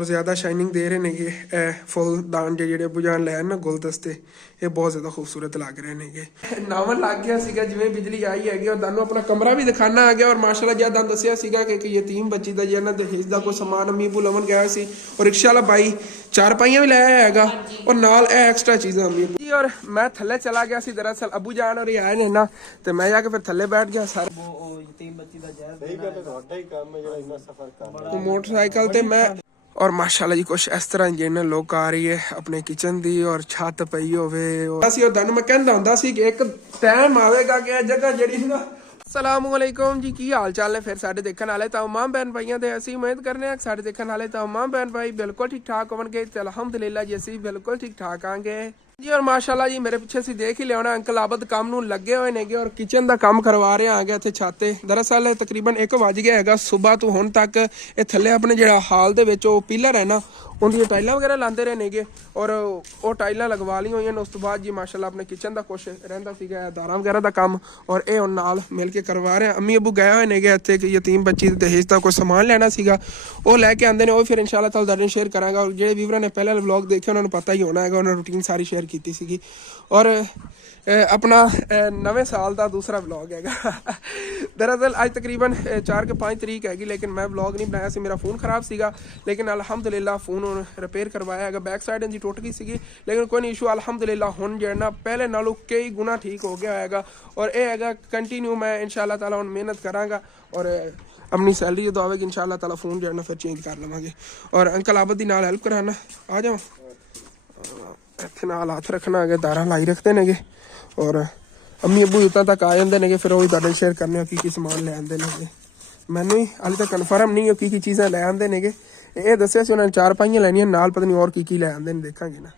और ज़्यादा शाइनिंग दे रहे ने। फुल दान ਜਿਹੜੇ ਬੁਝਾਣ ਲੈ ਨਾ ਗੁਲਦਸਤੇ ਇਹ ਬਹੁਤ ਜ਼ਿਆਦਾ ਖੂਬਸੂਰਤ ਲੱਗ ਰਹੇ ਨੇਗੇ। ਨਾਵਨ ਲੱਗ ਗਿਆ ਸੀਗਾ ਜਿਵੇਂ ਬਿਜਲੀ ਆਈ ਹੈਗੀ ਔਰ ਤੁਹਾਨੂੰ ਆਪਣਾ ਕਮਰਾ ਵੀ ਦਿਖਾਣਾ ਆ ਗਿਆ। ਔਰ ਮਾਸ਼ਾਅੱਲਾ ਜਦ ਤੁਹਾਨੂੰ ਦੱਸਿਆ ਸੀਗਾ ਕਿ ਇੱਕ ਯਤੀਮ ਬੱਚੀ ਦਾ ਜਿਹਨਾਂ ਦਹੇਜ ਦਾ ਕੋਈ ਸਮਾਨ ਅੰਮੀ ਅਬੂ ਲਮਨ ਗਿਆ ਸੀ ਔਰ ਰਿਕਸ਼ਾ ਵਾਲਾ ਬਾਈ ਚਾਰ ਪਾਈਆਂ ਵੀ ਲੈ ਆਇਆ ਹੈਗਾ ਔਰ ਨਾਲ ਇਹ ਐਕਸਟਰਾ ਚੀਜ਼ਾਂ ਅੰਮੀ ਅਬੂ ਜੀ। ਔਰ ਮੈਂ ਥੱਲੇ ਚਲਾ ਗਿਆ ਸੀ ਦਰਅਸਲ ਅਬੂ ਜਾਨ ਔਰ ਆਏ ਨੇ ਨਾ ਤੇ ਮੈਂ ਜਾ ਕੇ ਫਿਰ ਥੱਲੇ ਬੈਠ ਗਿਆ। ਸਾਰੇ ਯਤੀਮ ਬੱਚੀ ਦਾ ਜ਼ਹਿਰ ਸਹੀ ਗੱਲ ਹੈ, ਤੁਹਾਡਾ ਹੀ ਕੰਮ ਹੈ ਜਿਹੜਾ ਇੰਨਾ ਸਫ਼ਰ ਕਰਨਾ। मोटरसाइकिल ते मैं और माशाल्लाह जी कुछ इस तरह जिन्हें लोग आ रही है अपने किचन दी और छत पई होवे। ਅਸੀਂ ਉਹ ਤੁਹਾਨੂੰ ਮੈਂ ਕਹਿੰਦਾ ਹੁੰਦਾ ਸੀ ਕਿ ਇੱਕ ਟਾਈਮ ਆਵੇਗਾ ਕਿ ਇਹ ਜਗ੍ਹਾ ਜਿਹੜੀ ਨਾ। अस्सलामुअलैकुम जी, की हाल चाल है फिर साढ़े देखने वाले तमाम बहन भाइयों से ਅਸੀਂ उम्मीद करने हैं साढ़े देखने वाले तमाम बहन भाई बिल्कुल ठीक ठाक होंगे। अलहमदुलिल्लाह जी ਅਸੀਂ बिल्कुल ठीक ठाक आंगे जी। और माशाल्लाह जी मेरे पीछे ਅਸੀਂ देख ही लिया अंकल आबद काम ਨੂੰ ਲੱਗੇ ਹੋਏ ਨੇਗੇ ਔਰ ਕਿਚਨ ਦਾ ਕੰਮ ਕਰਵਾ ਰਹੇ ਆਗੇ ਇੱਥੇ ਛੱਤ ਤੇ। ਦਰਅਸਲ ਤਕਰੀਬਨ 1 ਵਜ ਗਿਆ ਹੈਗਾ ਸਵੇਰ ਤੋਂ ਹੁਣ ਤੱਕ ਇਹ ਥੱਲੇ ਆਪਣੇ ਜਿਹੜਾ ਹਾਲ ਦੇ ਵਿੱਚ ਉਹ ਪਿਲਰ ਹੈ ਨਾ ਉਹਦੀਆਂ ਟਾਈਲਾਂ ਵਗੈਰਾ ਲਾਉਂਦੇ ਰਹੇ ਨੇਗੇ ਔਰ ਉਹ ਟਾਈਲਾਂ ਲਗਵਾ ਲਈ ਹੋਈਆਂ ਨੇ। ਉਸ ਤੋਂ ਬਾਅਦ ਜੀ ਮਾਸ਼ਾਅੱਲਾ ਆਪਣੇ ਕਿਚਨ ਦਾ ਕੁਛ ਰਹਿੰਦਾ ਸੀਗਾ ਦਾਰਾਂ ਵਗੈਰਾ ਦਾ ਕੰਮ ਔਰ ਇਹ ਹੁਣ ਨਾਲ ਮਿਲ ਕੇ ਕਰਵਾ ਰਹੇ। ਅੰਮੀ ਅਬੂ ਗਏ ਹੋਏ ਨੇਗੇ ਇੱਥੇ ਕਿ ਯਤੀਮ ਬੱਚੀ ਦੇ ਦਹੇਜ ਦਾ ਕੋਈ ਸਮਾਨ ਲੈਣਾ ਸੀਗਾ ਉਹ ਲੈ ਕੇ ਆਉਂਦੇ ਨੇ। ਉਹ ਫਿਰ ਇਨਸ਼ਾਅੱਲਾ ਤਾਲਾ ਤੁਹਾਡੇ ਨਾਲ ਸ਼ੇਅਰ ਕਰਾਂਗਾ। ਔਰ ਜਿਹੜੇ ਵੀਵਰਾਂ ਨੇ ਪਹਿਲਾਂ ਵਲੌਗ ਦੇਖੇ ਉਹਨਾਂ ਨੂੰ ਪਤਾ ਹੀ ਹੋਣਾ ਹੈਗਾ, ਉਹਨਾਂ ਰੂਟੀਨ ਸਾਰੀ ਸ਼ੇਅਰ ਕੀਤੀ ਸੀਗੀ। ਔਰ अपना नवे साल का दूसरा व्लॉग हैगा। दरअसल अज तकरीबन 4 के 5 तरीक हैगी लेकिन मैं व्लॉग नहीं बनाया सी, मेरा फ़ोन ख़राब सीगा लेकिन अल्हम्दुलिल्लाह फ़ोन रिपेयर करवाया हैगा। बैक साइड इनकी टुट गई सी लेकिन कोई नहीं इशू अल्हम्दुलिल्लाह हुण जो ना पहले नालों कई गुना ठीक हो गया हैगा। और यह हैगा कंटिन्यू मैं इंशाअल्लाह ताला हुण मेहनत करांगा और अपनी सैलरी जो आवेगी इंशाअल्लाह ताला फ़ोन जो है ना फिर चेंज कर लवांगे। और अंकल आबद दी नाल हेल्प कराना आ जाओ ਇੱਥੇ ਨਾਲ ਹੱਥ ਰੱਖਣਾ ਹੈਗਾ, ਦਾਰਾਂ ਲਾਈ ਰੱਖਦੇ ਨੇਗੇ ਔਰ ਅੰਮੀ ਅੱਬੂ ਇੱਦਾਂ ਤੱਕ ਆ ਜਾਂਦੇ ਨੇਗੇ ਫਿਰ ਉਹ ਵੀ ਤੁਹਾਡੇ ਸ਼ੇਅਰ ਕਰਨੇ ਆ ਕੀ ਸਮਾਨ ਲੈ ਆਉਂਦੇ ਨੇਗੇ। ਮੈਨੂੰ ਹੀ ਹਾਲੇ ਤੱਕ ਕਨਫਰਮ ਨਹੀਂ ਹੋ ਕੀ ਚੀਜ਼ਾਂ ਲੈ ਆਉਂਦੇ ਨੇਗੇ। ਇਹ ਦੱਸਿਆ ਸੀ ਉਹਨਾਂ ਨੇ 4 ਪਾਈਆਂ ਲੈਣੀਆਂ ਨਾਲ ਪਤਾ ਨਹੀਂ ਹੋਰ ਕੀ ਲੈ ਆਉਂਦੇ ਨੇ, ਦੇਖਾਂਗੇ ਨਾ।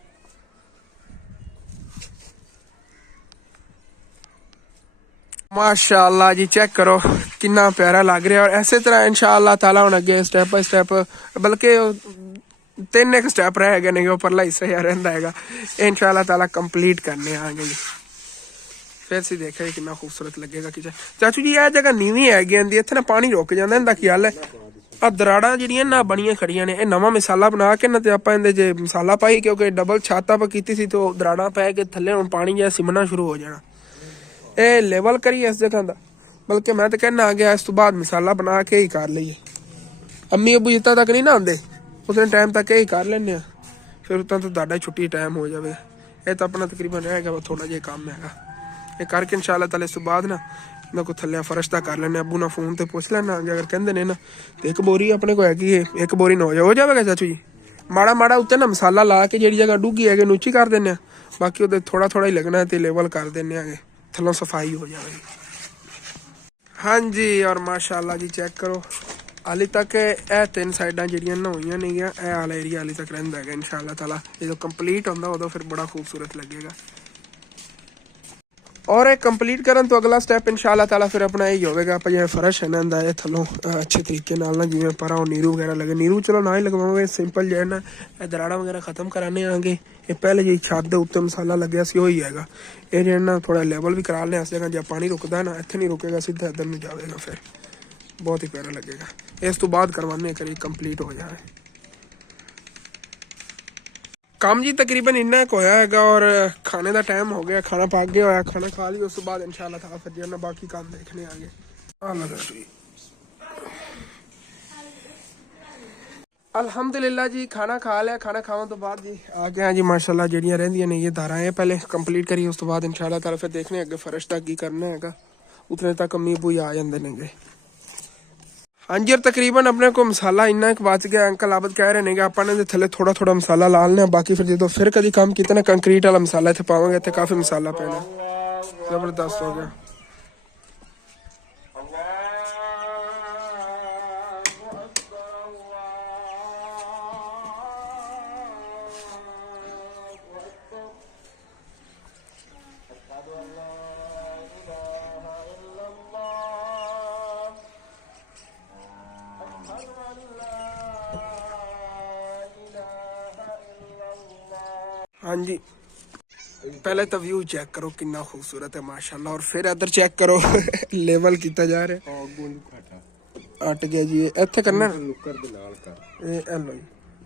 ਮਾਸ਼ਾਅੱਲਾ ਜੀ ਚੈੱਕ ਕਰੋ ਕਿੰਨਾ ਪਿਆਰਾ ਲੱਗ ਰਿਹਾ। ਔਰ ਇਸੇ ਤਰ੍ਹਾਂ ਇਨਸ਼ਾਅੱਲਾ ਤਾਲਾ ਹੁਣ ਅੱਗੇ ਸਟੈਪ ਬਾਈ ਸਟੈਪ ਬਲਕਿ 3 एक स्टैप रह गए ने परला हिस्सा यार रहा है इंशाअल्लाह ताला कंप्लीट करने आएंगे जी। फिर सी देखा कितना खूबसूरत लगेगा किचन। चाचू जी यह जगह नीवी हैगी आंदी इत्थे ना पानी रुक जाता इनका ख्याल है। आ दराड़ा जिहड़ियां ना बनियां खड़ियां ने नवा मसाला बना के ना ते आपां इहदे च मसाला पाई क्योंकि डबल छत आपां कीती सी तो दराड़ा पै के थल्ले हुण पानी जिहा सिमना शुरू हो जाना। ये लेवल करिए इस जगह दा बल्कि मैं तो कहना आ गया इस तो बाद मसाला बना के ही कर लईए। अम्मी अबू जित्ता तक नहीं ना आंदे उतने टाइम तक यही कर लें फिर उतना तो तुहाडा छुट्टी टाइम हो जाए। ये तो अपना तकरीबन रह गया थोड़ा जिहा काम हैगा ये करके इंशाअल्लाह ताला इस तो बाद ना मैं कोई थल्ले फर्श का कर लें। अबू ना फोन ते पुछ लेना अगर कहते ने ना तो एक बोरी अपने को हैगी एक बोरी ना हो जाएगा चाचू जी। माड़ा माड़ा उत्ते ना मसाला ला के जी जगह डूगी है नुची कर दें बाकी वो थोड़ा थोड़ा ही लगना तो लेवल कर दें थलों सफाई हो जाएगी। हाँ जी और माशाअल्लाह जी चेक करो हाली तक यह 3 साइडां जिहड़ियां ना होईयां नहीं गया यह वाला एरिया हाली तक रहिंदा है इंशाअल्लाह ताला जो कंप्लीट होंदा उदों फिर बड़ा खूबसूरत लगेगा। और एक कंप्लीट करन तो अगला स्टैप इंशाअल्लाह ताला फिर अपना यही होगा आप जो फर्श है ना ये थलों अच्छे तरीके नाल ना जिवें पर नीरू वगैरह लगे नीरू चलो ना ही लगवाओगे सिंपल जो है ना दराड़ा वगैरह खत्म कराने आएंगे। ये पहले जी छत के उत्ते मसाला लग्या सी वही हैगा ये जो ना थोड़ा लेवल भी करा लें इस जगह जब पानी रुकदा है ना इत्थे नहीं रुकेगा सीधा इधर में जाएगा फिर बहुत ही प्यारा लगेगा। इस तो बाद करवाने करीब कंप्लीट हो जाए काम जी तकरीबन इन्ना एक होया हैगा और खाने का टाइम हो गया खाना पक गया होया खाना खा लिया उस तो बाद इंशाअल्लाह ताला फिर जो बाकी काम देखने आगे अल्हम्दुलिल्लाह जी खाना खा लिया। खाना खाने तो बाद जी आ गया जी माशाअल्लाह जिहड़ियां रहिंदियां ने ये दारां ये पहले कंप्लीट करिए उस तो बाद इंशाअल्लाह ताला फिर देखने अगे फर्श तक की करना हैगा उतने तक अम्मी अबू आ जांदे ने। हाँ जी और तकरीबन अपने को मसाला इन्ना एक बच गया अंकल आबद कह रहे हैं कि आपने थले थोड़ा थोड़ा मसाला ला लेना बाकी फिर जो फिर कभी काम किया ना कंक्रीट वाला मसाला इतने पावांगे इतने काफ़ी मसाला पैना जबरदस्त हो गया। हाँ जी पहले तो व्यू चेक करो कितना खूबसूरत है माशाल्लाह और फिर इधर चेक करो लेवल कितना जा रहा है। हट गया जी इत्थे करना नुक्कर दे नाल कर ए लो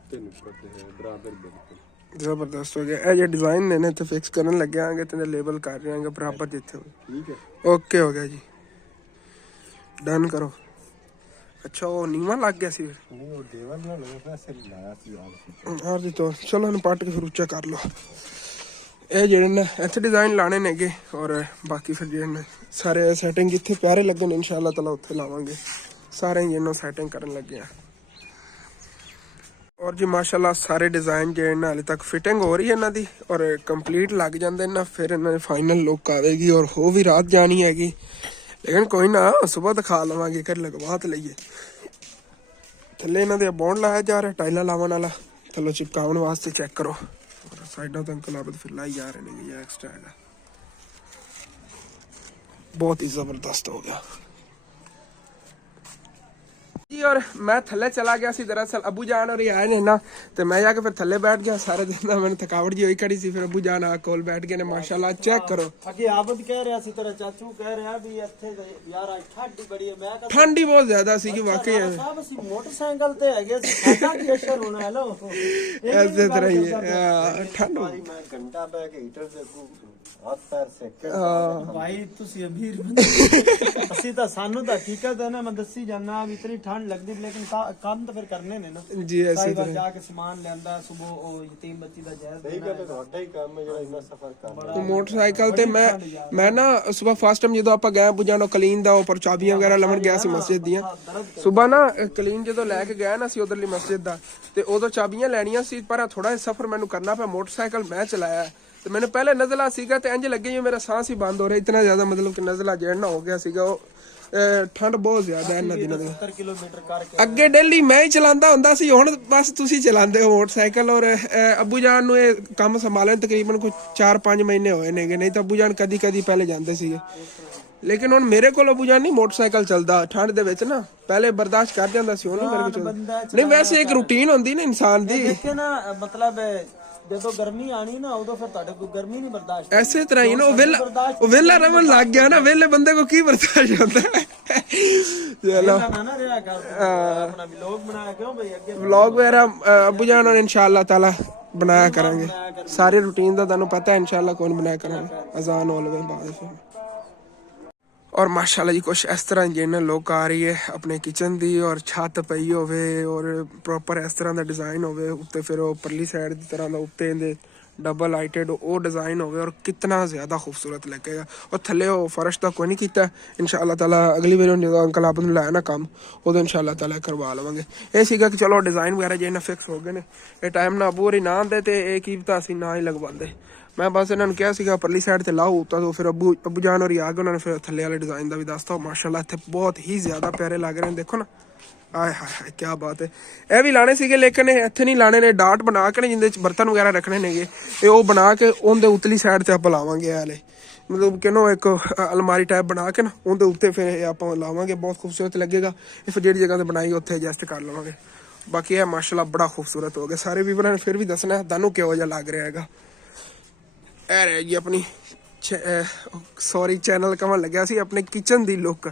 ਉੱਤੇ ਨਿਕਲਦੇ ਹੈ ਬਰਾਬਰ ਬਿਲਕੁਲ ਜ਼ਬਰਦਸਤ ਹੋ ਗਿਆ। ਇਹ ਜੇ ਡਿਜ਼ਾਈਨ ਨੇ ਤੇ ਫਿਕਸ ਕਰਨ ਲੱਗੇ ਆਂਗੇ ਤੇ ਲੇਬਲ ਕਰ ਰਹੇ ਆਂਗੇ ਬਰਾਬਰ ਜਿੱਥੇ ਠੀਕ ਹੈ। ਓਕੇ ਹੋ ਗਿਆ ਜੀ, ਡਨ ਕਰੋ। ਅੱਛਾ ਉਹ ਨੀਵਾਂ ਲੱਗ ਗਿਆ ਸੀ ਨਹੀਂ ਉਹ ਦੇਵਲ ਨਾਲ ਵੈਸੇ ਲਾਇਆ ਸੀ ਹਾਂ ਜੀ। ਤੋਂ ਚਲੋ ਇਹਨੂੰ ਪੱਟ ਕੇ ਫਿਰ ਉੱਚਾ ਕਰ ਲਓ। ਇਹ ਜਿਹੜੇ ਨੇ ਇੱਥੇ ਡਿਜ਼ਾਈਨ ਲਾਣੇ ਨੇਗੇ ਔਰ ਬਾਕੀ ਫਿਰ ਜਿਹੜੇ ਨੇ ਸਾਰੇ ਸੈਟਿੰਗ ਜਿੱਥੇ ਪਿਆਰੇ ਲੱਗਣ ਇਨਸ਼ਾਅੱਲਾ ਤਾਲਾ ਉੱਥੇ ਲਾਵਾਂਗੇ। ਸਾਰੇ ਜਿਹਨੂੰ ਸੈਟਿੰਗ ਕਰਨ ਲੱਗੇ ਆ। ਔਰ ਜੀ ਮਾਸ਼ਾਅੱਲਾ ਸਾਰੇ ਡਿਜ਼ਾਈਨ ਜਿਹੜੇ ਨੇ ਹਾਲੇ ਤੱਕ ਫਿਟਿੰਗ ਹੋ ਰਹੀ ਹੈ ਇਹਨਾਂ ਦੀ ਔਰ ਕੰਪਲੀਟ ਲੱਗ ਜਾਂਦੇ ਨਾ ਫਿਰ ਇਹਨਾਂ ਦੀ ਫਾਈਨਲ ਲੁੱਕ ਆਵੇਗੀ ਔਰ ਹੋ ਵੀ ਰਾਤ ਜਾਣੀ ਹੈਗੀ। ਲੇਕਿਨ ਕੋਈ ਨਾ ਸਵੇਰ ਦਿਖਾ ਲਵਾਂਗੇ ਕਰ ਲਗਵਾ ਤੇ ਲਈਏ। ਥੱਲੇ ਇਹਨਾਂ ਦੇ ਬੌਂਡ ਲਾਇਆ ਜਾ ਰਿਹਾ ਟਾਈਲਾਂ ਲਾਉਣ ਵਾਲਾ, ਥੱਲੋਂ ਚਿਪਕਾਉਣ ਵਾਸਤੇ ਚੈੱਕ ਕਰੋ। ਸਾਈਡਾਂ ਤੋਂ ਅੰਕਲ ਆਬਦ ਫਿਰ ਲਾਈ ਜਾ ਰਹੇ ਨੇ। ਇਹ ਐਕਸਟਰਾ ਹੈਗਾ, ਬਹੁਤ ਹੀ ਜ਼ਬਰਦਸਤ ਹੋ ਗਿਆ जी। और मैं थल्ले चला गया सी, दरअसल अबू जान और आए ने ना तो मैं जाके फिर थल्ले बैठ गया। सारे दिन दा मैंने थकावट जी हुई खड़ी सी, फिर अबू जान आ कोल बैठ गए ने माशाल्लाह। चेक करो अगे आबद कह रहा सी तेरा चाचू कह रहा भी ਇੱਥੇ यार ਠੰਡ ਬੜੀ ਹੈ। ਮੈਂ ठंड ही बहुत ज्यादा सी कि वाकई ਸਾਹਿਬ ਅਸੀਂ ਮੋਟਰਸਾਈਕਲ ਤੇ ਹੈਗੇ ਸੀ ਸਾਡਾ ਕੀ ਅਸਰ ਹੋਣਾ ਹੈ ਲੋ ऐसे तरह ही है ठंड। ਮੈਂ ਘੰਟਾ ਬੈ ਕੇ ਹੀਟਰ ਦੇ ਹੱਥ ਪੈਰ ਸੇਕ ਭਾਈ ਤੁਸੀਂ ਅਮੀਰ ਬੰਦੇ ਅਸੀਂ ਤਾਂ ਸਾਨੂੰ ਤਾਂ ਹਕੀਕਤ ਹੈ ਨਾ ਮੈਂ ਦੱਸੀ ਜਾਨਾ ਵੀ ਇਤਨੀ ਠੰਡ ਲੱਗਦੀ ਲੇਕਿਨ ਕੰਮ ਤਾਂ ਫਿਰ ਕਰਨੇ ਨੇ ਨਾ जी। ऐसे ਵਾਰ ਜਾ ਕੇ ਸਮਾਨ ਲੈਂਦਾ ਸਵੇਰ ਉਹ ਯਤੀਮ ਬੱਚੀ ਦਾ ਜਾਇਜ਼ ਸਹੀ ਗੱਲ ਹੈ। ਤੁਹਾਡਾ ਹੀ ਕੰਮ ਹੈ ਜਿਹੜਾ ਇੰਨਾ ਸਫ਼ਰ ਕਰਨਾ। मोटरसाइकिल ਤੇ ਮੈਂ ਨਾ ਸਵੇਰ ਫਸਟ ਟਾਈਮ ਜਦੋਂ ਆਪਾਂ ਗਏ ਬੁਝਾਨੋ ਕਲੀਨ ਦਾ ਉੱਪਰ ਚਾਬੀਆਂ ਵਗੈਰਾ ਲਵਣ ਗਿਆ ਸੀ ਮਸਜਿਦ ਦੀਆਂ। ਸਵੇਰ ਨਾ ਕਲੀਨ ਜਦੋਂ ਲੈ ਕੇ ਗਿਆ ਨਾ ਸੀ ਉਧਰਲੀ ਮਸਜਿਦ ਦਾ ਤੇ ਉਦੋਂ ਚਾਬੀਆਂ ਲੈਣੀਆਂ ਸੀ ਪਰ ਥੋੜਾ ਜਿਹਾ ਸਫ਼ਰ ਮੈਨੂੰ ਕਰਨਾ ਪਿਆ। ਮੋਟਰਸਾਈਕਲ ਮੈਂ ਚਲਾਇਆ ਤੇ ਮੈਨੂੰ ਪਹਿਲੇ ਨਜ਼ਲਾ ਸੀਗਾ ਤੇ ਇੰਜ ਲੱਗੇ ਜਿਵੇਂ ਮੇਰਾ ਸਾਹ ਹੀ ਬੰਦ ਹੋ ਰਿਹਾ। ਇਤਨਾ ਜ਼ਿਆਦਾ ਮਤਲਬ ਕਿ ਨਜ਼ਲਾ ਜਿਹੜਾ ਹੋ ਗਿਆ ਸੀਗਾ। ਉਹ ਠੰਡ ਬਹੁਤ ਜ਼ਿਆਦਾ ਹੈ ਇਹਨਾਂ ਦਿਨਾਂ ਦੀ। 70 ਕਿਲੋਮੀਟਰ ਕਰਕੇ ਅੱਗੇ ਡੇਲੀ ਮੈਂ ਹੀ ਚਲਾਉਂਦਾ ਹੁੰਦਾ ਸੀ, ਹੁਣ ਬਸ ਤੁਸੀਂ ਚਲਾਉਂਦੇ ਹੋ ਮੋਟਰਸਾਈਕਲ। ਔਰ ਅੱਬੂ ਜਾਨ ਨੂੰ ਇਹ ਕੰਮ ਸੰਭਾਲਣ ਤਕਰੀਬਨ ਕੋਈ 4-5 ਮਹੀਨੇ ਹੋਏ ਨੇਗੇ, ਨਹੀਂ ਤਾਂ ਅੱਬੂ ਜਾਨ ਕਦੀ ਕਦੀ ਪਹਿਲੇ ਜਾਂਦੇ ਸੀਗੇ। ਲੇਕਿਨ ਹੁਣ ਮੇਰੇ ਕੋਲ ਅੱਬੂ ਜਾਨ ਨਹੀਂ ਮੋਟਰਸਾਈਕਲ ਚੱਲਦਾ ਠੰਡ ਦੇ ਵਿੱਚ ਨਾ। ਪਹਿਲੇ ਬਰਦਾਸ਼ਤ ਕਰ ਜਾਂਦਾ ਸੀ, ਹੁਣ ਮੇਰੇ ਕੋਲ ਚੱਲਦਾ ਨਹੀਂ। ਵੈਸੇ ਇੱਕ ਰੂਟੀਨ ਹੁੰਦੀ ਨਾ ਇਨਸਾਨ ਦੀ। ਦੇਖੇ ਨਾ ਮਤਲਬ ਜਦੋਂ ਗਰਮੀ ਆਣੀ ਨਾ ਉਦੋਂ ਫਿਰ ਤੁਹਾਡੇ ਕੋਲ ਗਰਮੀ ਨਹੀਂ ਬਰਦਾਸ਼ਤ। ਐਸੇ ਤਰ੍ਹਾਂ ਹੀ ਨਾ ਉਹ ਵਿਹਲਾ ਰਵਣ ਲੱਗ ਗਿਆ ਨਾ। ਵਿਹਲੇ ਬੰਦੇ ਕੋ ਕੀ ਬਰਦਾਸ਼ਤ ਹੁੰਦਾ ਚਲੋ ਨਾ ਰਿਹਾ ਕਰ ਆਪਣਾ ਵਲੌਗ ਬਣਾਇਆ ਕਿਉਂ ਬਈ ਅੱਗੇ ਵਲੌਗ ਵਗੈਰਾ ਅੱਬੂ ਜਾਨ ਔਰ ਇਨਸ਼ਾਅੱਲਾ ਤਾਲਾ ਬਣਾਇਆ ਕਰਾਂਗੇ। ਸਾਰੀ ਰੂਟੀਨ ਦਾ ਤੁਹਾਨੂੰ ਪਤਾ ਹੈ ਇਨਸ਼ਾਅੱਲਾ ਕੌਣ ਬਣਾਇਆ ਕਰਾਂਗੇ। अजान हो लगे बाद में। और माशाल्लाह जी कुछ इस तरह जिन्हें लुक आ रही है अपने किचन दी और छत पई होवे और प्रॉपर इस तरह का डिजाइन होवे उत्ते फिर वो परली साइड की तरह का उत्ते इहदे डबल लाइटेड वो डिजाइन होवे और कितना ज्यादा खूबसूरत लगेगा। और थल्ले वो फर्श तो कोई नहीं किया इंशाअल्लाह ताला। अगली बार जो अंकल आप लाया ना काम वो इंशाअल्लाह ताला करवा लवांगे। ये सीगा कि चलो डिजाइन वगैरह जिन्हें फिक्स हो गए ने ये टाइम ना अबू होरी ना आंदे ते ये की पता असीं ना ही लगवांदे। मैं बस इन्होंने कहा सीगा परली साइड ते लाओ तो फिर अबू जान और आ गए। उन्होंने फिर थल्ले वाले डिजाइन का भी दसता। माशाल्लाह इत्थे बहुत ही ज्यादा प्यारे लग रहे हैं। देखो ना आए हाय हाय क्या बात है। यह भी लाने सीगे लेकिन इत्थे नहीं लाने ने। डाट बना के ने जिंदे बर्तन वगैरह रखने ने ये वो बना के उनके उतली साइड ते आप लावांगे वाले मतलब कि एक अलमारी टाइप बना के ना उनके उत्ते फिर आप लावांगे। बहुत खूबसूरत लगेगा। फिर जिहड़ी जगह ते बनाई उत्थे एडजस्ट कर लवांगे। बाकी यह माशाल्लाह बड़ा खूबसूरत हो गया। सारे व्यूअरां ने फिर भी दसना तुहानूं किहो जिहा लग रहा हैगा। ਇਹ ਰਹਿ ਗਈ ਆਪਣੀ ਸੌਰੀ ਚੈਨਲ ਕਮਨ ਲੱਗਿਆ ਸੀ अपने किचन ਦੀ ਲੁੱਕ।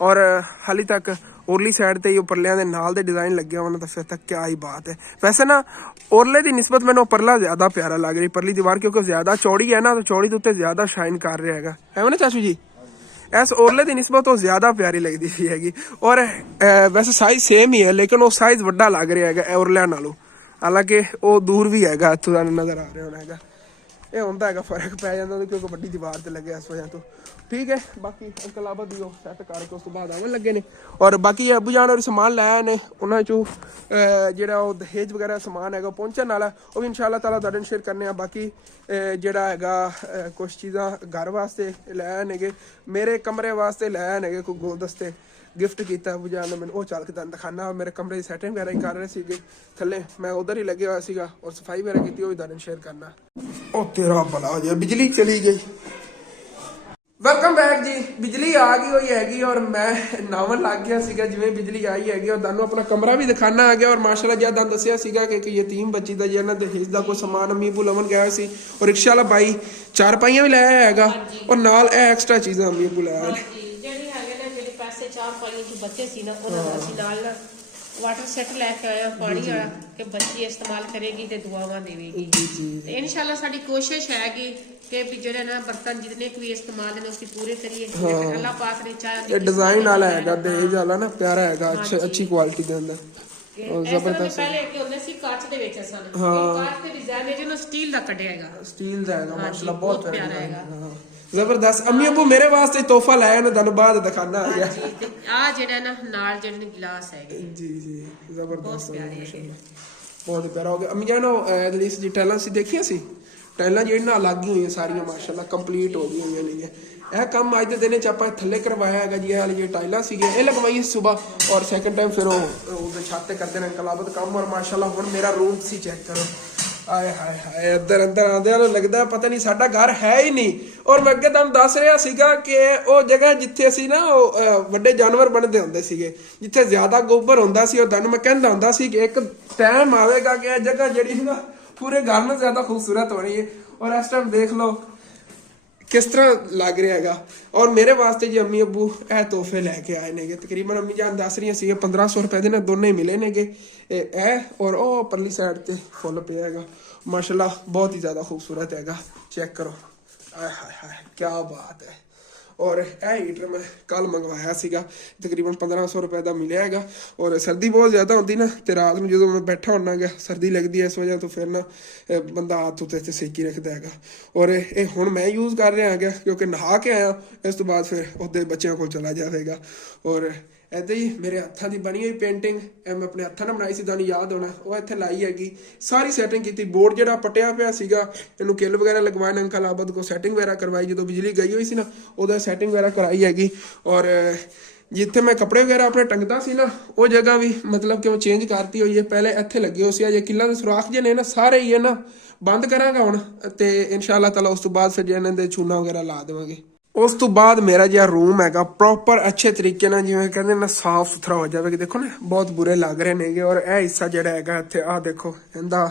ਔਰ ਹਾਲੇ ਤੱਕ ਉਰਲੀ ਸਾਈਡ ਤੇ ਉਹ ਪਰਲਿਆਂ ਦੇ ਨਾਲ ਦੇ ਡਿਜ਼ਾਈਨ ਲੱਗੇ ਹੋਣ ਤਾਂ ਫਿਰ ਤੱਕ ਕਿਆ ਹੀ ਬਾਤ ਹੈ। ਵੈਸੇ ਨਾ ਉਰਲੇ ਦੀ ਨਿਸਬਤ ਮੈਨੂੰ ਪਰਲਾ ਜ਼ਿਆਦਾ ਪਿਆਰਾ ਲੱਗ ਰਹੀ। ਪਰਲੀ ਦੀਵਾਰ ਕਿਉਂਕਿ ਜ਼ਿਆਦਾ ਚੌੜੀ ਹੈ ਨਾ ਤਾਂ ਚੌੜੀ ਦੇ ਉੱਤੇ ਜ਼ਿਆਦਾ ਸ਼ਾਈਨ ਕਰ ਰਿਹਾ ਹੈਗਾ ਹੈ ਨਾ ਚਾਚੂ ਜੀ। ਇਸ ਉਰਲੇ ਦੀ ਨਿਸਬਤ ਉਹ ਜ਼ਿਆਦਾ ਪਿਆਰੀ ਲੱਗਦੀ ਸੀ ਹੈਗੀ। ਔਰ ਵੈਸੇ ਸਾਈਜ਼ ਸੇਮ ਹੀ ਹੈ ਲੇਕਿਨ ਉਹ ਸਾਈਜ਼ ਵੱਡਾ ਲੱਗ ਰਿਹਾ ਹੈਗਾ ਉਰਲਿਆਂ ਨਾਲੋਂ। ਹਾਲਾਂਕਿ ਉਹ ਦੂਰ ਵੀ ਹੈਗਾ ਇੱਥੋਂ ਦਾ ਨਜ਼ਰ ਆ ਰਿਹਾ ਹੋਣਾ ਹੈਗਾ। ਇਹ ਹੁੰਦਾ ਹੈਗਾ ਫਰਕ ਪੈ ਜਾਂਦਾ ਕਿਉਂਕਿ ਵੱਡੀ ਦੀਵਾਰ ਤੇ ਲੱਗਿਆ ਇਸ ਵਜ੍ਹਾ ਤੋਂ। ਠੀਕ ਹੈ ਬਾਕੀ ਅੰਕਲ ਆਬਦ ਵੀ ਉਹ ਸੈੱਟ ਕਰਕੇ ਉਸ ਤੋਂ ਬਾਅਦ ਆਉਣ ਲੱਗੇ ਨੇ। ਔਰ ਬਾਕੀ ਅੱਬੂ ਜਾਨ ਔਰ ਸਮਾਨ ਲਾਇਆ ਨੇ ਉਹਨਾਂ ਚੋਂ ਜਿਹੜਾ ਉਹ ਦਹੇਜ ਵਗੈਰਾ ਸਮਾਨ ਹੈਗਾ ਪਹੁੰਚਣ ਵਾਲਾ ਉਹ ਵੀ ਇਨਸ਼ਾਅੱਲਾ ਤਾਲਾ ਤੁਹਾਡੇ ਨਾਲ ਸ਼ੇਅਰ ਕਰਨੇ ਆ। ਬਾਕੀ ਜਿਹੜਾ ਹੈਗਾ ਕੁਛ ਚੀਜ਼ਾਂ ਘਰ ਵਾਸਤੇ ਲੈ ਆਏ ਨੇਗੇ, ਮੇਰੇ ਕਮਰੇ ਵਾਸਤੇ ਲੈ ਆਏ ਨੇਗੇ ਕੋਈ ਗੁਲਦਸਤੇ गिफ्ट किया अबू जान ने। मैंने वो चल के तुहानूं दिखाना। मेरे कमरे की सैटिंग वगैरह कर रहे थे थले मैं उधर ही लगे हुआ सीगा और सफाई वगैरह की वो भी तुहानूं शेयर करना। ओ तेरा भला हो जाए बिजली चली गई। वेलकम बैक जी। बिजली आ गई हुई हैगी और मैं नावन लग गया सीगा जिवें बिजली आई हैगी। और तुहानूं अपना कमरा भी दिखाना आ गया। और माशाल्लाह जिदा तुहानूं दस्सिया सीगा कि एक यतीम बच्ची दा जिहना दहेज दा कोई समान अम्मी अबू लवन गया सी और रिक्शा वाला बाई चारपाइयां भी लाया हैगा और नाल ए एक्स्ट्रा चीज़ां अम्मी अबू लाया ने। चार पाइयां जो बच्चे सी ना उन्होंने असीं नाल ना ਵਾਟਰ ਸੈਟ ਲੈ ਕੇ ਆਇਆ ਪਾਣੀ ਵਾਲਾ ਕਿ ਬੱਚੀ ਇਸਤੇਮਾਲ ਕਰੇਗੀ ਤੇ ਦੁਆਵਾਂ ਦੇਵੇਗੀ। ਤੇ ਇਨਸ਼ਾਅੱਲਾ ਸਾਡੀ ਕੋਸ਼ਿਸ਼ ਹੈਗੀ ਕਿ ਵੀ ਜਿਹੜੇ ਨਾ ਬਰਤਨ ਜਿतने ਵੀ ਇਸਤੇਮਾਲ ਨੇ ਉਸकी पूरे करिए। अल्लाह पाक ने चाहा ਇਹ ਡਿਜ਼ਾਈਨ ਵਾਲਾ ਹੈਗਾ ਦਹੇਜ ਵਾਲਾ ਨਾ ਪਿਆਰਾ ਹੈਗਾ ਅੱਛੀ ਕੁਆਲਿਟੀ ਦੇ ਅੰਦਰ ਜ਼ਬਰਦਸਤ। ਪਹਿਲੇ ਕਿ ਹੁੰਦੇ ਸੀ ਕੱਚ ਦੇ ਵਿੱਚ ਸਨ, ਕੱਚ ਤੇ ਡਿਜ਼ਾਈਨ ਹੈ ਜਿਹਨੂੰ ਸਟੀਲ ਦਾ ਕੱਢਿਆ ਹੈਗਾ। ਸਟੀਲ ਦਾ ਹੈਗਾ ਮਾਸ਼ਾਅੱਲਾ ਬਹੁਤ ਪਿਆਰਾ ਹੈਗਾ। ਜ਼ਬਰਦਸਤ। ਅੰਮੀ ਅੱਬੂ ਮੇਰੇ ਵਾਸਤੇ ਤੋਹਫਾ ਲਾਇਆ ਨਾ ਤੁਹਾਨੂੰ ਬਾਅਦ ਦਿਖਾਣਾ ਆ ਗਿਆ। ਜੀ ਤੇ ਆ ਜਿਹੜਾ ਨਾ ਨਾਲ ਜਿਹੜੇ ਗਿਲਾਸ ਹੈਗੇ ਜੀ ਜੀ ਜ਼ਬਰਦਸਤ ਬਹੁਤ ਪਿਆਰੇ ਹੈਗੇ। ਬਹੁਤ ਪਿਆਰਾ ਹੋ ਗਿਆ। ਅੰਮੀ ਜਾਨ ਉਹ ਐਟਲੀਸਟ ਜੀ ਟੈਲਾਂ ਸੀ ਦੇਖੀਆਂ ਸੀ, ਟੈਲਾਂ ਜਿਹੜੀਆਂ ਨਾਲ ਲੱਗ ਹੋਈਆਂ ਸਾਰੀਆਂ ਮਾਸ਼ਾਅੱਲਾ ਕੰਪਲੀਟ ਹੋ ਗਈਆਂ ਨੇ। ਇਹ ਕੰਮ ਅੱਜ ਦੇ ਦਿਨ ਚ ਆਪਾਂ ਥੱਲੇ ਕਰਵਾਇਆ ਹੈਗਾ ਜੀ। ਇਹ ਵਾਲੀ ਜਿਹੜੀ ਟਾਈਲਾਂ ਸੀਗੀਆਂ ਇਹ ਲਗਵਾਈ ਸਵੇਰ ਔਰ ਸੈਕੰਡ ਟਾਈਮ ਫਿਰ ਉਹ ਉਹਦੇ ਛੱਤ ਤੇ ਕਰਦੇ ਨੇ ਇਨਕਲਾਬਤ ਕੰਮ। ਔਰ ਮਾਸ਼ਾਅੱਲਾ ਹੁਣ ਮੇਰਾ ਰੂਮ ਸੀ ਚੈੱਕ ਕਰੋ। ਆਏ ਹਾਏ ਹਾਏ ਅੰਦਰ ਅੰਦਰ ਆਉਂਦਿਆਂ ਨੂੰ ਲੱਗਦਾ ਪਤਾ ਨਹੀਂ ਸਾਡਾ ਘਰ ਹੈ ਹੀ ਨਹੀਂ। ਔਰ ਮੈਂ ਅੱਗੇ ਤੁਹਾਨੂੰ ਦੱਸ ਰਿਹਾ ਸੀਗਾ ਕਿ ਉਹ ਜਗ੍ਹਾ ਜਿੱਥੇ ਅਸੀਂ ਨਾ ਉਹ ਵੱਡੇ ਜਾਨਵਰ ਬਣਦੇ ਹੁੰਦੇ ਸੀਗੇ, ਜਿੱਥੇ ਜ਼ਿਆਦਾ ਗੋਬਰ ਹੁੰਦਾ ਸੀ, ਉਹ ਤੁਹਾਨੂੰ ਮੈਂ ਕਹਿੰਦਾ ਹੁੰਦਾ ਸੀ ਕਿ ਇੱਕ ਟਾਈਮ ਆਵੇਗਾ ਕਿ ਇਹ ਜਗ੍ਹਾ ਜਿਹੜੀ ਨਾ ਪੂਰੇ ਘਰ ਨੂੰ ਜ਼ਿਆਦਾ ਖੂਬਸੂਰਤ ਹੋਣੀ ਹੈ। ਔਰ ਇਸ ਟਾਈਮ ਦੇਖ ਲਓ ਕਿਸ ਤਰ੍ਹਾਂ ਲੱਗ ਰਿਹਾ ਹੈਗਾ। ਔਰ ਮੇਰੇ ਵਾਸਤੇ ਜੀ ਅੰਮੀ ਅੱਬੂ ਇਹ ਤੋਹਫੇ ਲੈ ਕੇ ਆਏ ਨੇਗੇ। ਤਕਰੀਬਨ ਅੰਮੀ ਜਾਨ ਦੱਸ ਰਹੀਆਂ ਸੀ 1500 ਰੁਪਏ ਦੇ ਨਾਲ ਦੋਨੇ ਮਿਲੇ ਨੇਗੇ। ਇਹ ਔਰ ਉਹ ਪਰਲੀ ਸਾਈਡ ਤੇ ਫੁੱਲ ਪਿਆ ਹੈਗਾ ਮਾਸ਼ਾਅੱਲਾ ਬਹੁਤ ਹੀ ਜ਼ਿਆਦਾ ਖੂਬਸੂਰਤ ਹੈਗਾ। ਚੈੱਕ ਕਰੋ ਆਏ ਹਾਏ ਹਾਏ ਕੀ ਬਾਤ ਹੈ। ਔਰ ਇਹ ਹੀਟਰ ਮੈਂ ਕੱਲ ਮੰਗਵਾਇਆ ਸੀਗਾ ਤਕਰੀਬਨ 1500 ਰੁਪਏ ਦਾ ਮਿਲਿਆ ਹੈਗਾ। ਔਰ ਸਰਦੀ ਬਹੁਤ ਜ਼ਿਆਦਾ ਹੁੰਦੀ ਨਾ ਤੇ ਰਾਤ ਨੂੰ ਜਦੋਂ ਮੈਂ ਬੈਠਾ ਹੁੰਦਾ ਗਾ ਸਰਦੀ ਲੱਗਦੀ ਹੈ, ਇਸ ਵਜ੍ਹਾ ਤੋਂ ਫਿਰ ਨਾ ਬੰਦਾ ਹੱਥ ਉੱਤੇ ਸੇਕੀ ਰੱਖਦਾ ਹੈਗਾ। ਔਰ ਇਹ ਹੁਣ ਮੈਂ ਯੂਜ਼ ਕਰ ਰਿਹਾ ਹੈਗਾ ਕਿਉਂਕਿ ਨਹਾ ਕੇ ਆਇਆ, ਇਸ ਤੋਂ ਬਾਅਦ ਫਿਰ ਉਹਦੇ ਬੱਚਿਆਂ ਕੋਲ ਚਲਾ ਜਾਵੇਗਾ। ਔਰ ਇੱਦਾਂ ਹੀ ਮੇਰੇ ਹੱਥਾਂ ਦੀ ਬਣੀ ਹੋਈ ਪੇਂਟਿੰਗ ਇਹ ਮੈਂ ਆਪਣੇ ਹੱਥਾਂ ਨਾਲ ਬਣਾਈ ਸੀ, ਤੁਹਾਨੂੰ ਯਾਦ ਹੋਣਾ, ਉਹ ਇੱਥੇ ਲਾਈ ਹੈਗੀ। ਸਾਰੀ ਸੈਟਿੰਗ ਕੀਤੀ। ਬੋਰਡ ਜਿਹੜਾ ਪਟਿਆ ਪਿਆ ਸੀਗਾ ਇਹਨੂੰ ਕਿੱਲ ਵਗੈਰਾ ਲਗਵਾਏ ਅੰਕਲ ਆਬਦ ਕੋ ਸੈਟਿੰਗ ਵਗੈਰਾ ਕਰਵਾਈ। ਜਦੋਂ ਬਿਜਲੀ ਗਈ ਹੋਈ ਸੀ ਨਾ ਉਹਦਾ ਸੈਟਿੰਗ ਵਗੈਰਾ ਕਰਾਈ ਹੈਗੀ। ਔਰ ਜਿੱਥੇ ਮੈਂ ਕੱਪੜੇ ਵਗੈਰਾ ਆਪਣੇ ਟੰਗਦਾ ਸੀ ਨਾ ਉਹ ਜਗ੍ਹਾ ਵੀ ਮਤਲਬ ਕਿ ਉਹ ਚੇਂਜ ਕਰਤੀ ਹੋਈ ਹੈ। ਪਹਿਲੇ ਇੱਥੇ ਲੱਗੇ ਹੋ ਸੀ, ਅਜੇ ਕਿੱਲਾਂ ਦੇ ਸੁਰਾਖ ਜੇ ਨੇ ਨਾ ਸਾਰੇ ਹੀ ਹੈ ਨਾ ਬੰਦ ਕਰਾਂਗਾ ਹੁਣ ਤੇ ਇਨਸ਼ਾਅੱਲਾ ਤਾਲਾ ਉਸ ਤੋਂ ਬਾਅਦ ਫਿਰ ਇਹਨਾਂ ਦੇ ਚੂਨਾ ਵਗੈਰਾ ਲਾ ਦੇਵਾਂਗੇ। ਉਸ ਤੋਂ ਬਾਅਦ ਮੇਰਾ ਜਿਹੜਾ ਰੂਮ ਹੈਗਾ ਪ੍ਰੋਪਰ ਅੱਛੇ ਤਰੀਕੇ ਨਾਲ ਜਿਵੇਂ ਕਹਿੰਦੇ ਨਾ ਸਾਫ ਸੁਥਰਾ ਹੋ ਜਾਵੇ। ਦੇਖੋ ਨਾ ਬਹੁਤ ਬੁਰੇ ਲੱਗ ਰਹੇ ਨੇਗੇ। ਔਰ ਇਹ ਹਿੱਸਾ ਜਿਹੜਾ ਹੈਗਾ ਇੱਥੇ ਆਹ ਦੇਖੋ ਇਹਦਾ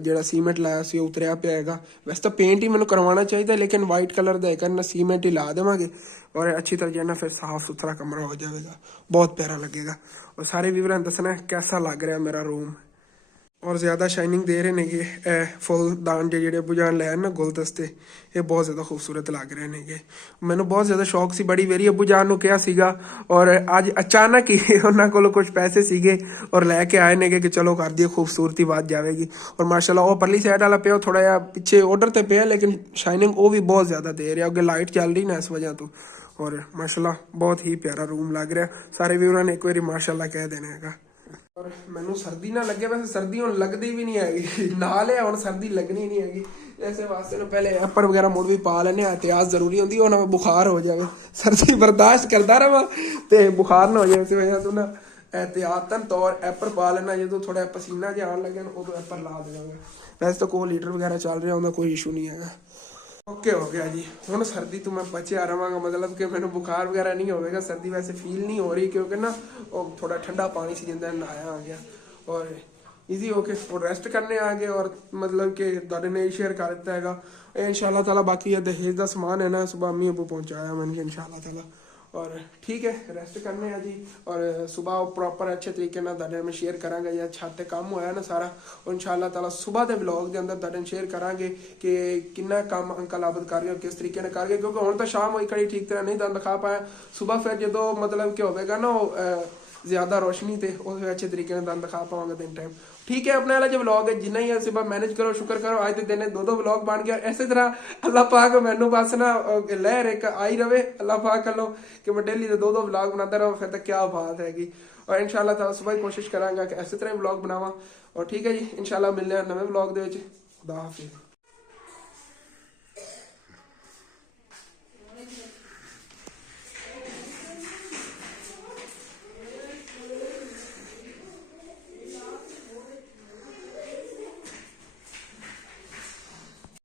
ਜਿਹੜਾ ਸੀਮੈਂਟ ਲਾਇਆ ਸੀ ਉਹ ਉਤਰਿਆ ਪਿਆ ਹੈਗਾ। ਵੈਸੇ ਤਾਂ ਪੇਂਟ ਹੀ ਮੈਨੂੰ ਕਰਵਾਉਣਾ ਚਾਹੀਦਾ ਲੇਕਿਨ ਵਾਈਟ ਕਲਰ ਦਾ ਹੈਗਾ ਨਾ ਸੀਮੈਂਟ ਹੀ ਲਾ ਦੇਵਾਂਗੇ ਔਰ ਅੱਛੀ ਤਰ੍ਹਾਂ ਨਾਲ ਫਿਰ ਸਾਫ ਸੁਥਰਾ ਕਮਰਾ ਹੋ ਜਾਵੇਗਾ, ਬਹੁਤ ਪਿਆਰਾ ਲੱਗੇਗਾ। ਔਰ ਸਾਰੇ ਵੀਰਾਂ ਨੂੰ ਦੱਸਣਾ ਕੈਸਾ ਲੱਗ ਰਿਹਾ ਮੇਰਾ ਰੂਮ। ਔਰ ਜ਼ਿਆਦਾ ਸ਼ਾਈਨਿੰਗ ਦੇ ਰਹੇ ਨੇਗੇ ਇਹ ਫੁੱਲ ਦਾਨ ਜਿਹੜੇ ਬੁਝਾਣ ਲੈ ਨਾ ਗੁਲਦਸਤੇ, ਇਹ ਬਹੁਤ ਜ਼ਿਆਦਾ ਖੂਬਸੂਰਤ ਲੱਗ ਰਹੇ ਨੇਗੇ। ਮੈਨੂੰ ਬਹੁਤ ਜ਼ਿਆਦਾ ਸ਼ੌਕ ਸੀ, ਬੜੀ ਵਾਰੀ ਅੱਬੂ ਜਾਨ ਨੂੰ ਕਿਹਾ ਸੀਗਾ ਔਰ ਅੱਜ ਅਚਾਨਕ ਹੀ ਉਹਨਾਂ ਕੋਲ ਕੁਝ ਪੈਸੇ ਸੀਗੇ ਔਰ ਲੈ ਕੇ ਆਏ ਨੇਗੇ ਕਿ ਚਲੋ ਕਰ ਦਈਏ ਖੂਬਸੂਰਤੀ ਵੱਧ ਜਾਵੇਗੀ। ਔਰ ਮਾਸ਼ਾਅੱਲਾ ਉਹ ਪਰਲੀ ਸਾਈਡ ਵਾਲਾ ਪਿਆ ਥੋੜਾ ਜਿਹਾ ਪਿੱਛੇ ਆਰਡਰ ਤੇ ਪਿਆ ਲੇਕਿਨ ਸ਼ਾਈਨਿੰਗ ਉਹ ਵੀ ਬਹੁਤ ਜ਼ਿਆਦਾ ਦੇ ਰਿਹਾ, ਅੱਗੇ ਲਾਈਟ ਚੱਲ ਰਹੀ ਨਾ ਇਸ ਵਜ੍ਹਾ ਤੋਂ। ਔਰ ਮਾਸ਼ਾਅੱਲਾ ਬਹੁਤ ਹੀ ਪਿਆਰਾ ਰੂਮ ਲੱਗ ਰਿਹਾ। ਸਾਰੇ ਵੀ ਉਹਨਾਂ ਨੇ ਇੱਕ ਵਾਰੀ ਮਾਸ਼ਾਅੱਲਾ ਕਹਿ ਦੇਣਾ ਹੈਗਾ। ਔਰ ਮੈਨੂੰ ਸਰਦੀ ਨਾ ਲੱਗੇ, ਵੈਸੇ ਸਰਦੀ ਹੁਣ ਲੱਗਦੀ ਵੀ ਨਹੀਂ ਹੈਗੀ, ਨਾਲ ਹੈ ਹੁਣ ਸਰਦੀ ਲੱਗਣੀ ਨਹੀਂ ਹੈਗੀ। ਇਸੇ ਵਾਸਤੇ ਨੂੰ ਪਹਿਲੇ ਐਪਰ ਵਗੈਰਾ ਮੁੜ ਵੀ ਪਾ ਲੈਣੇ, ਇhtiyat ਜ਼ਰੂਰੀ ਹੁੰਦੀ ਉਹ ਨਾ ਬੁਖਾਰ ਹੋ ਜਾਵੇ। ਸਰਦੀ ਬਰਦਾਸ਼ਤ ਕਰਦਾ ਰਵਾਂ ਤੇ ਬੁਖਾਰ ਨਾ ਹੋ ਜਾਵੇ, ਇਸ ਵਜ੍ਹਾ ਤੋਂ ਨਾ एहतियातन तौर एपर पा लेना, जो थोड़ा पसीना जो आन लगे उदो एपर ला देंगे। वैसे तो कोई लीटर वगैरह चल रहा होंगे, कोई इशू नहीं है। ओके हो गया जी, हुण सर्दी तो मैं बचे आ रहांगा, मतलब कि मैंने बुखार वगैरह नहीं होगा। सर्दी वैसे फील नहीं हो रही क्योंकि ना वो थोड़ा ठंडा पानी से जिंदा नहाया आ गया और इजी होके और रेस्ट करने आ गए। और मतलब कि तुहाडे ने शेयर कर दिता हैगा इंशाअल्लाह ताला। बाकी ये दहेज का समान है ना, सुबह अम्मी अबू पहुंचाया मैंने इंशाअल्लाह ताला। और ठीक है, रेस्ट करने हैं जी। और सुबह प्रॉपर अच्छे तरीके ना तुहाडे में शेयर करांगा। या छत ते काम होया ना सारा, और इंशाअल्लाह ताला सुबह के व्लॉग के अंदर तुहाडे शेयर करांगे कि कितना काम अंकल आबद कर रहे हो, किस तरीके ने कर रहे, क्योंकि हुण तो शाम होई खड़ी ठीक तरह नहीं तुहानूं दिखा पाया। सुबह फिर जो मतलब कि होवेगा ना ज्यादा रोशनी थे उस अच्छे तरीके ने दिखा पावांगे दिन टाइम। ठीक है, अपने वाला जो व्लॉग है जिन्ना ही सुबह मैनेज करो, शुक्र करो आज के दिन दो व्लॉग बन गया। इसी तरह अल्लाह पाक मैनू बस ना लहर एक आई रवे अल्लाह पाक करो कि मैं डेली दो व्लॉग बनाता रहा, फिर तो क्या बात हैगी। और इंशाअल्लाह ताला सुबह कोशिश करांगा कि इसी तरह व्लॉग बनावा। और ठीक है जी, इंशाअल्लाह मिलने नवे व्लॉग दे विच। खुदा हाफिज़।